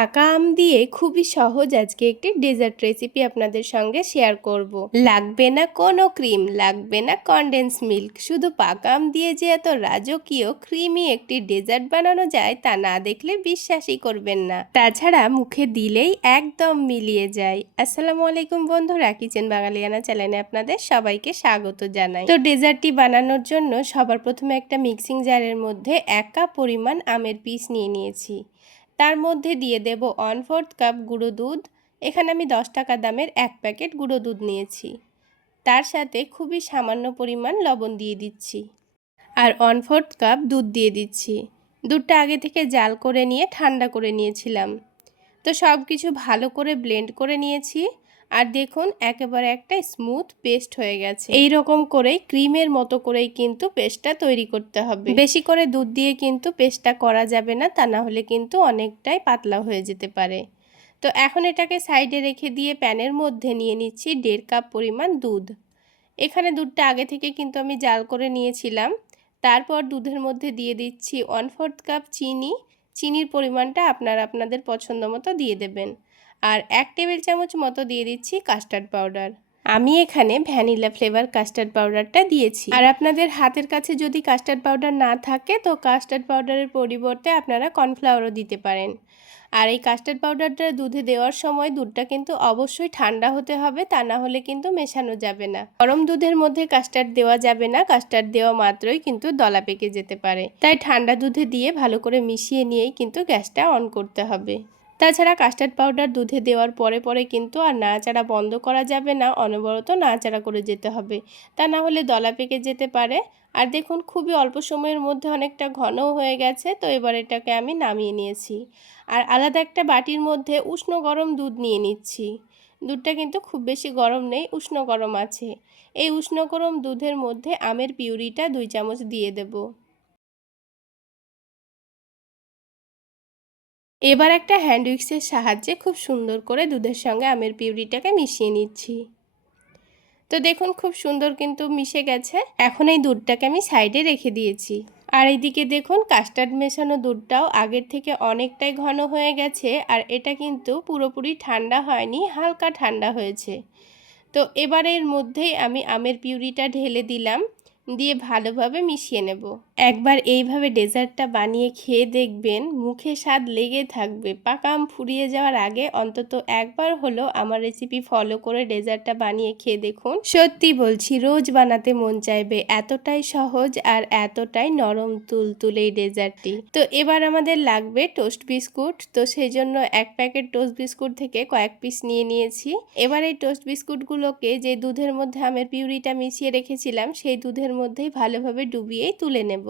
পাকা আম দিয়ে খুবই সহজ আজকে একটি ডেজার্ট রেসিপি আপনাদের সঙ্গে শেয়ার করব। লাগবে না কোনো ক্রিম, লাগবে না কনডেন্স মিল্ক, শুধু পাকা আম দিয়ে যে এত রাজকীয় ক্রিমি একটি ডেজার্ট বানানো যায় তা না দেখলে বিশ্বাসই করবেন না। তাছাড়া মুখে দিলেই একদম মিলিয়ে যায়। আসসালামু আলাইকুম বন্ধুরা, কিচেন বাঙালিয়ানা চ্যানেলে আপনাদের সবাইকে স্বাগত জানাই। তো ডেজার্টটি বানানোর জন্য সবার প্রথমে একটা মিক্সিং জারের মধ্যে 1 কাপ পরিমাণ আমের পিস নিয়ে নিয়েছি। তার মধ্যে দিয়ে দেব 1/4 কাপ গুঁড়ো দুধ। এখানে আমি 10 টাকা দামের 1 প্যাকেট গুঁড়ো দুধ নিয়েছি। তার সাথে খুবই সামান্য পরিমাণ লবণ দিয়ে দিচ্ছি আর 1/4 কাপ দুধ দিয়ে দিচ্ছি। দুধটা আগে থেকে জাল করে নিয়ে ঠান্ডা করে নিয়েছিলাম। তো সব কিছু ভালো করে ব্লেন্ড করে নিয়েছি আর দেখুন একেবারে একটা স্মুথ পেস্ট হয়ে গেছে। এই রকম করেই ক্রিমের মতো করেই কিন্তু পেস্টটা তৈরি করতে হবে। বেশি করে দুধ দিয়ে কিন্তু পেস্টটা করা যাবে না, তা না হলে কিন্তু অনেকটাই পাতলা হয়ে যেতে পারে। তো এখন এটাকে সাইডে রেখে দিয়ে প্যানের মধ্যে নিয়ে নিচ্ছি 1.5 কাপ পরিমাণ দুধ। এখানে দুধটা আগে থেকে কিন্তু আমি জাল করে নিয়েছিলাম। তারপর দুধের মধ্যে দিয়ে দিচ্ছি 1/4 কাপ চিনি। চিনির পরিমাণটা আপনারা আপনাদের পছন্দ মতো দিয়ে দেবেন। আর 1 টেবিল চামচ মতো দিয়ে দিচ্ছি কাস্টার্ড পাউডার। আমি এখানে ভ্যানিলা ফ্লেভার কাস্টার্ড পাউডারটা দিয়েছি। আর আপনাদের হাতের কাছে যদি কাস্টার্ড পাউডার না থাকে তো কাস্টার্ড পাউডারের পরিবর্তে আপনারা কর্নফ্লাওয়ারও দিতে পারেন। আর এই কাস্টার্ড পাউডারটা দুধে দেওয়ার সময় দুধটা কিন্তু অবশ্যই ঠান্ডা হতে হবে, তা না হলে কিন্তু মেশানো যাবে না। গরম দুধের মধ্যে কাস্টার্ড দেওয়া যাবে না, কাস্টার্ড দেওয়া মাত্রই কিন্তু দলা পেকে যেতে পারে। তাই ঠান্ডা দুধে দিয়ে ভালো করে মিশিয়ে নিয়েই কিন্তু গ্যাসটা অন করতে হবে। তাছাড়া কাস্টার্ড পাউডার দুধে দেওয়ার পরে পরে কিন্তু আর নাড়াচাড়া বন্ধ করা যাবে না, অনবরত নাড়াচাড়া করে যেতে হবে, তা না হলে দলা পেকে যেতে পারে। আর দেখুন খুবই অল্প সময়ের মধ্যে অনেকটা ঘনও হয়ে গেছে। তো এবার এটাকে আমি নামিয়ে নিয়েছি আর আলাদা একটা বাটির মধ্যে উষ্ণ গরম দুধ নিয়ে নিচ্ছি। দুধটা কিন্তু খুব বেশি গরম নেই, উষ্ণ গরম আছে। এই উষ্ণ গরম দুধের মধ্যে আমের পিউরিটা 2 চামচ দিয়ে দেব। এবার একটা হ্যান্ড উইক্সের সাহায্যে খুব সুন্দর করে দুধের সঙ্গে আমের পিউরিটাকে মিশিয়ে নিচ্ছি। তো দেখুন খুব সুন্দর কিন্তু মিশে গেছে। এখন এই দুধটাকে আমি সাইডে রেখে দিয়েছি। আর এইদিকে দেখুন কাস্টার্ড মেশানো দুধটাও আগের থেকে অনেকটাই ঘন হয়ে গেছে আর এটা কিন্তু পুরোপুরি ঠান্ডা হয়নি, হালকা ঠান্ডা হয়েছে। তো এবার এর মধ্যেই আমি আমের পিউরিটা ঢেলে দিলাম, দিয়ে ভালোভাবে মিশিয়ে নেব। একবার এইভাবে ডেজার্টটা বানিয়ে খেয়ে দেখবেন, মুখে স্বাদ লেগে থাকবে। পাকা আম ফুরিয়ে যাওয়ার আগে অন্তত একবার হলো আমার রেসিপি ফলো করে ডেজার্টটা বানিয়ে খেয়ে দেখুন। সত্যি বলছি রোজ বানাতে মন চাইবে, এতটাই সহজ আর এতটাই নরম তুলতুলে এই ডেজার্টটি। তো এবার আমাদের লাগবে টোস্ট বিস্কুট। তো সেই জন্য 1 প্যাকেট টোস্ট বিস্কুট থেকে কয়েক পিস নিয়ে নিয়েছি। এবার এই টোস্ট বিস্কুটগুলোকে যে দুধের মধ্যে আমের পিউরিটা মিশিয়ে রেখেছিলাম সেই দুধের মধ্যেই ভালোভাবে ডুবিয়েই তুলে নেব।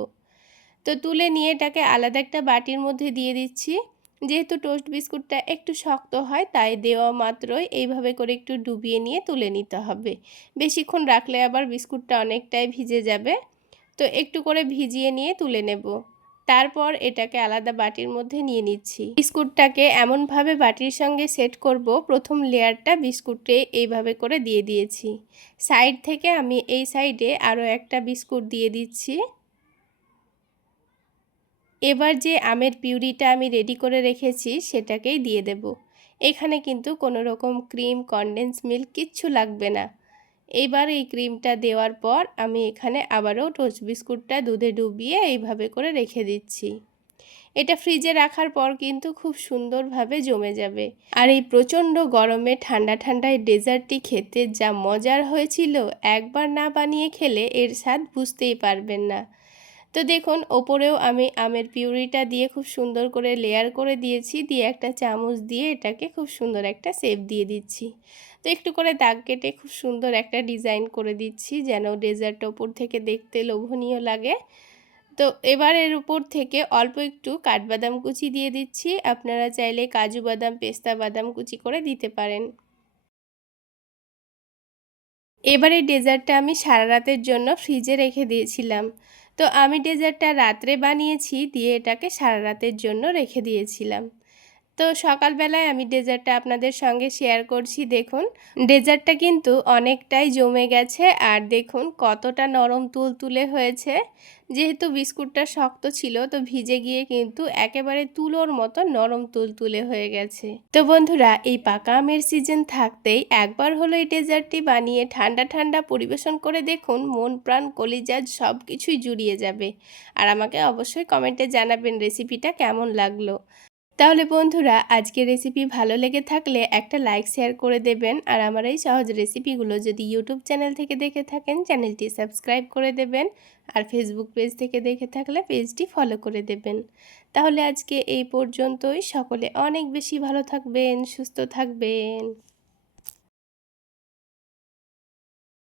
তো তুলে নিয়ে এটাকে আলাদা একটা বাটির মধ্যে দিয়ে দিচ্ছি। যেহেতু টোস্ট বিস্কুটটা একটু শক্ত হয় তাই দেওয়া মাত্রই এইভাবে করে একটু ডুবিয়ে নিয়ে তুলে নিতে হবে। বেশিক্ষণ রাখলে আবার বিস্কুটটা অনেকটাই ভিজে যাবে। তো একটু করে ভিজিয়ে নিয়ে তুলে নেব। তারপর এটাকে আলাদা বাটির মধ্যে নিয়ে নিচ্ছি। বিস্কুটটাকে এমনভাবে বাটির সঙ্গে সেট করব, প্রথম লেয়ারটা বিস্কুটে এইভাবে করে দিয়ে দিয়েছি। সাইড থেকে আমি এই সাইডে আরও একটা বিস্কুট দিয়ে দিচ্ছি। এবার যে আমের পিউরিটা আমি রেডি করে রেখেছি সেটাকেই দিয়ে দেব। এখানে কিন্তু কোনো রকম ক্রিম, কনডেন্স মিল্ক কিচ্ছু লাগবে না। এইবার এই ক্রিমটা দেওয়ার পর আমি এখানে আবারও টোস্ট বিস্কুটটা দুধে ডুবিয়ে এইভাবে করে রেখে দিচ্ছি। এটা ফ্রিজে রাখার পর কিন্তু খুব সুন্দরভাবে জমে যাবে। আর এই প্রচণ্ড গরমে ঠান্ডা ঠান্ডা এই ডেজার্টটি খেতে যা মজার হয়েছিল, একবার না বানিয়ে খেলে এর স্বাদ বুঝতেই পারবেন না। তো দেখুন ওপরেও আমি আমের পিউরিটা দিয়ে খুব সুন্দর করে লেয়ার করে দিয়েছি, দিয়ে একটা চামচ দিয়ে এটাকে খুব সুন্দর একটা শেপ দিয়ে দিচ্ছি। তো একটু করে দাগ কেটে খুব সুন্দর একটা ডিজাইন করে দিচ্ছি যেন ডেজার্ট ওপর থেকে দেখতে লোভনীয় লাগে। তো এবার এর উপর থেকে অল্প একটু কাঠবাদাম কুচি দিয়ে দিচ্ছি। আপনারা চাইলে কাজু বাদাম, পেস্তা বাদাম কুচি করে দিতে পারেন। এবার এই ডেজার্টটা আমি সারা রাতের জন্য ফ্রিজে রেখে দিয়েছিলাম। তো আমি ডেজার্টটা রাত্রে বানিয়েছি, দিয়ে এটাকে সারা রাতের জন্য রেখে দিয়েছিলাম। তো সকালবেলায় আমি ডেজার্টটা আপনাদের সঙ্গে শেয়ার করছি। দেখুন ডেজার্টটা কিন্তু অনেকটাই জমে গেছে আর দেখুন কতটা নরম তুলতুলে হয়েছে। যেহেতু বিস্কুটটা শক্ত ছিল তো ভিজে গিয়ে কিন্তু একেবারে তুলোর মতো নরম তুলতুলে হয়ে গেছে। তো বন্ধুরা এই পাকা আমের সিজন থাকতেই একবার হলো এই ডেজার্টটি বানিয়ে ঠান্ডা ঠান্ডা পরিবেশন করে দেখুন, মন প্রাণ কলিজা সব কিছুই জুড়িয়ে যাবে। আর আমাকে অবশ্যই কমেন্টে জানাবেন রেসিপিটা কেমন লাগলো। তাহলে বন্ধুরা আজকের রেসিপি ভালো লেগে থাকলে একটা লাইক শেয়ার করে দেবেন। আর আমার এই সহজ রেসিপিগুলো যদি ইউটিউব চ্যানেল থেকে দেখে থাকেন চ্যানেলটি সাবস্ক্রাইব করে দেবেন। আর ফেসবুক পেজ থেকে দেখে থাকলে পেজটি ফলো করে দেবেন। তাহলে আজকে এই পর্যন্তই। সকলে অনেক বেশি ভালো থাকবেন, সুস্থ থাকবেন।